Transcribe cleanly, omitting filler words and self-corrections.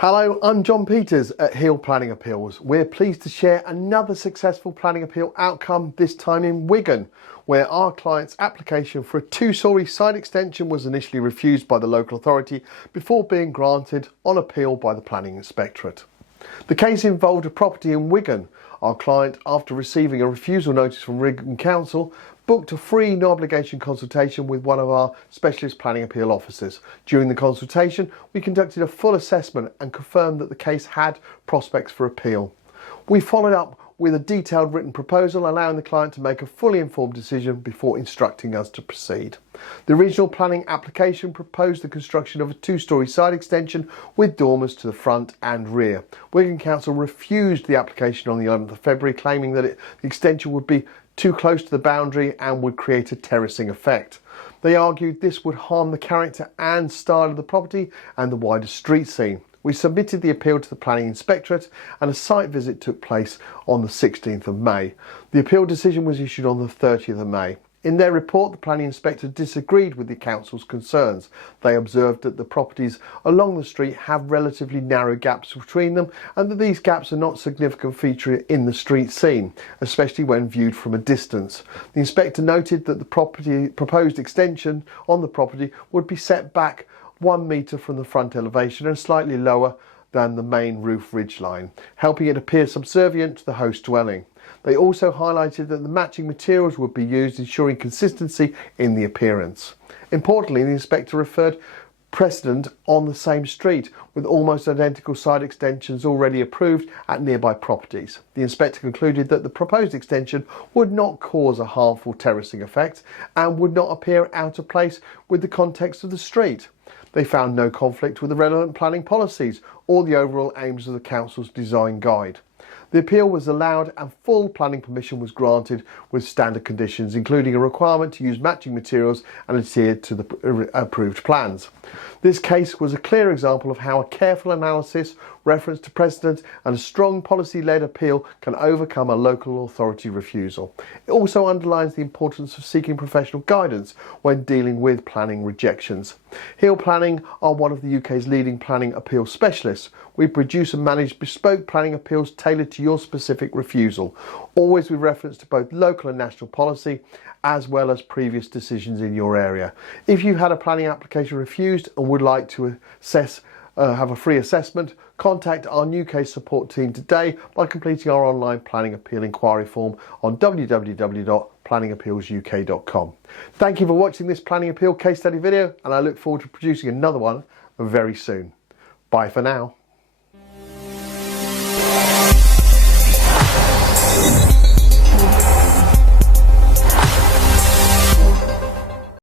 Hello, I'm John Peters at Hill Planning Appeals. We're pleased to share another successful planning appeal outcome, this time in Wigan, where our client's application for a two-storey side extension was initially refused by the local authority before being granted on appeal by the Planning Inspectorate. The case involved a property in Wigan. Our client, after receiving a refusal notice from Wigan Council, booked a free no obligation consultation with one of our specialist planning appeal officers. During the consultation, we conducted a full assessment and confirmed that the case had prospects for appeal. We followed up with a detailed written proposal allowing the client to make a fully informed decision before instructing us to proceed. The original planning application proposed the construction of a two-storey side extension with dormers to the front and rear. Wigan Council refused the application on the 11th of February, claiming that the extension would be too close to the boundary and would create a terracing effect. They argued this would harm the character and style of the property and the wider street scene. We submitted the appeal to the Planning Inspectorate and a site visit took place on the 16th of May. The appeal decision was issued on the 30th of May. In their report, the Planning Inspector disagreed with the Council's concerns. They observed that the properties along the street have relatively narrow gaps between them and that these gaps are not a significant feature in the street scene, especially when viewed from a distance. The Inspector noted that the proposed extension on the property would be set back 1 metre from the front elevation and slightly lower than the main roof ridge line, helping it appear subservient to the host dwelling. They also highlighted that the matching materials would be used, ensuring consistency in the appearance. Importantly, the inspector referred precedent on the same street with almost identical side extensions already approved at nearby properties. The inspector concluded that the proposed extension would not cause a harmful terracing effect and would not appear out of place with the context of the street. They found no conflict with the relevant planning policies or the overall aims of the Council's design guide. The appeal was allowed and full planning permission was granted with standard conditions, including a requirement to use matching materials and adhere to the approved plans. This case was a clear example of how a careful analysis, reference to precedent and a strong policy-led appeal can overcome a local authority refusal. It also underlines the importance of seeking professional guidance when dealing with planning rejections. Hill Planning are one of the UK's leading planning appeal specialists. We produce and manage bespoke planning appeals tailored to your specific refusal, always with reference to both local and national policy, as well as previous decisions in your area. If you had a planning application refused and would like to have a free assessment, contact our UK support team today by completing our online planning appeal inquiry form on www.planningappealsuk.com. Thank you for watching this planning appeal case study video, and I look forward to producing another one very soon. Bye for now.